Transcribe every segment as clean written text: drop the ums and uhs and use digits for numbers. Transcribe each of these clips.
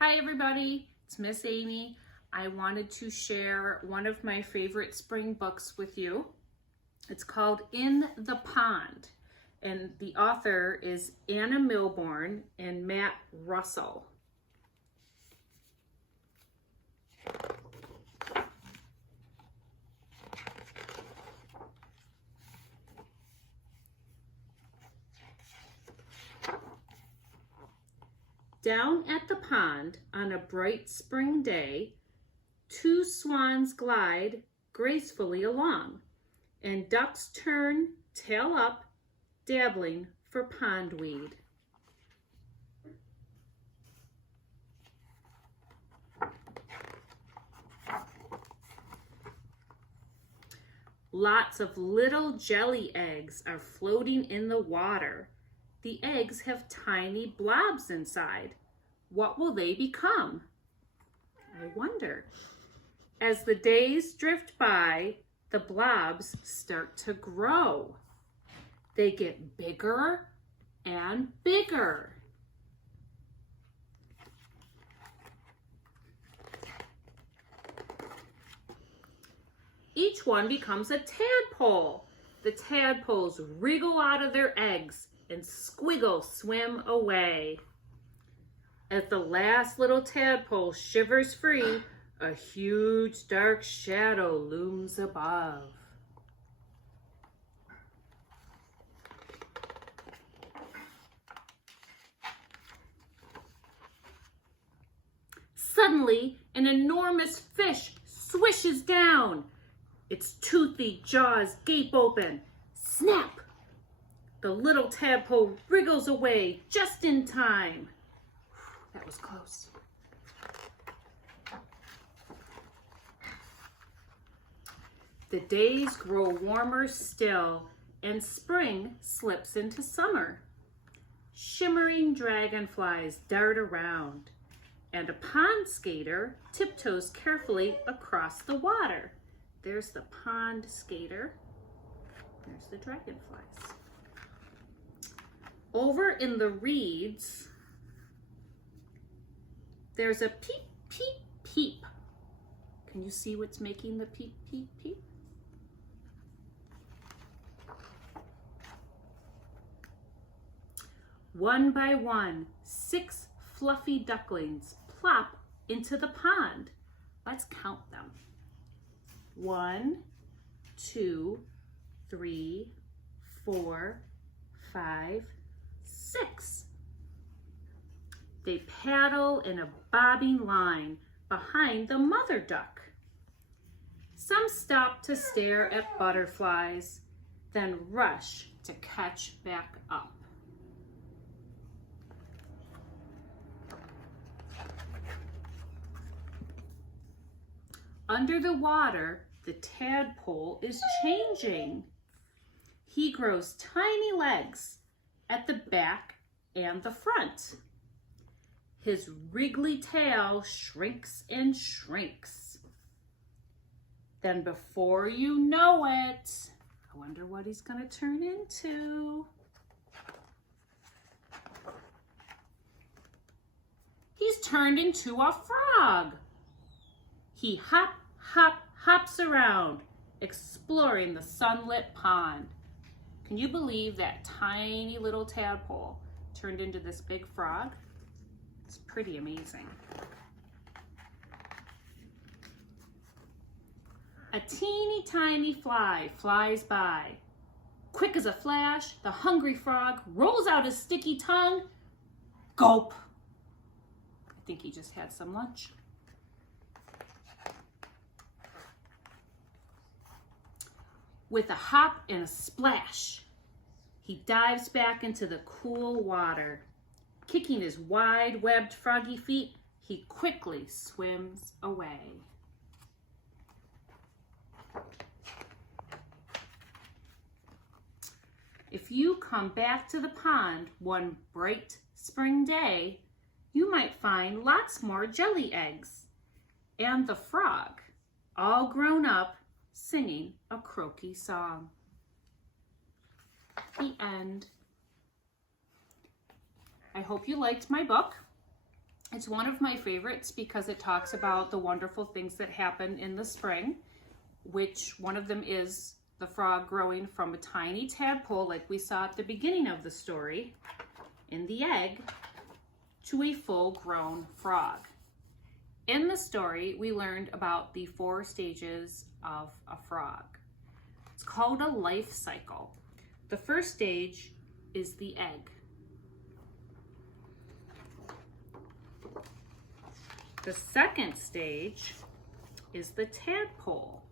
Hi everybody, it's Miss Amy. I wanted to share one of my favorite spring books with you. It's called In the Pond, and the author is Anna Milbourne and Matt Russell. Down at the pond on a bright spring day, two swans glide gracefully along, and ducks turn tail up, dabbling for pondweed. Lots of little jelly eggs are floating in the water. The eggs have tiny blobs inside. What will they become? I wonder. As the days drift by, the blobs start to grow. They get bigger and bigger. Each one becomes a tadpole. The tadpoles wriggle out of their eggs and squiggle swim away. As the last little tadpole shivers free, a huge dark shadow looms above. Suddenly, an enormous fish swishes down. Its toothy jaws gape open. Snap! The little tadpole wriggles away just in time. That was close. The days grow warmer still, and spring slips into summer. Shimmering dragonflies dart around, and a pond skater tiptoes carefully across the water. There's the pond skater. There's the dragonflies. Over in the reeds, there's a peep, peep, peep. Can you see what's making the peep, peep, peep? One by one, 6 fluffy ducklings plop into the pond. Let's count them. 1, 2, 3, 4, 5, 6. They paddle in a bobbing line behind the mother duck. Some stop to stare at butterflies, then rush to catch back up. Under the water, the tadpole is changing. He grows tiny legs at the back and the front. His wriggly tail shrinks and shrinks. Then before you know it, I wonder what he's going to turn into. He's turned into a frog. He hops around, exploring the sunlit pond. Can you believe that tiny little tadpole turned into this big frog? It's pretty amazing. A teeny tiny fly flies by. Quick as a flash, the hungry frog rolls out his sticky tongue. Gulp! I think he just had some lunch. With a hop and a splash, he dives back into the cool water. Kicking his wide-webbed froggy feet, he quickly swims away. If you come back to the pond one bright spring day, you might find lots more jelly eggs and the frog, all grown up, singing a croaky song. The end. I hope you liked my book. It's one of my favorites because it talks about the wonderful things that happen in the spring, which one of them is the frog growing from a tiny tadpole, like we saw at the beginning of the story, in the egg, to a full-grown frog. In the story, we learned about the 4 stages of a frog. It's called a life cycle. The first stage is the egg. The second stage is the tadpole.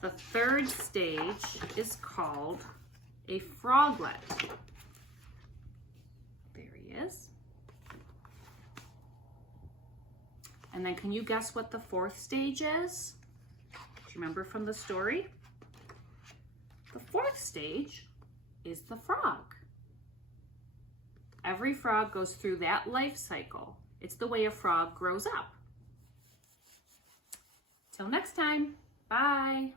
The third stage is called a froglet. There he is. And then can you guess what the 4th stage is? Do you remember from the story? The 4th stage is the frog. Every frog goes through that life cycle. It's the way a frog grows up. Till next time, bye.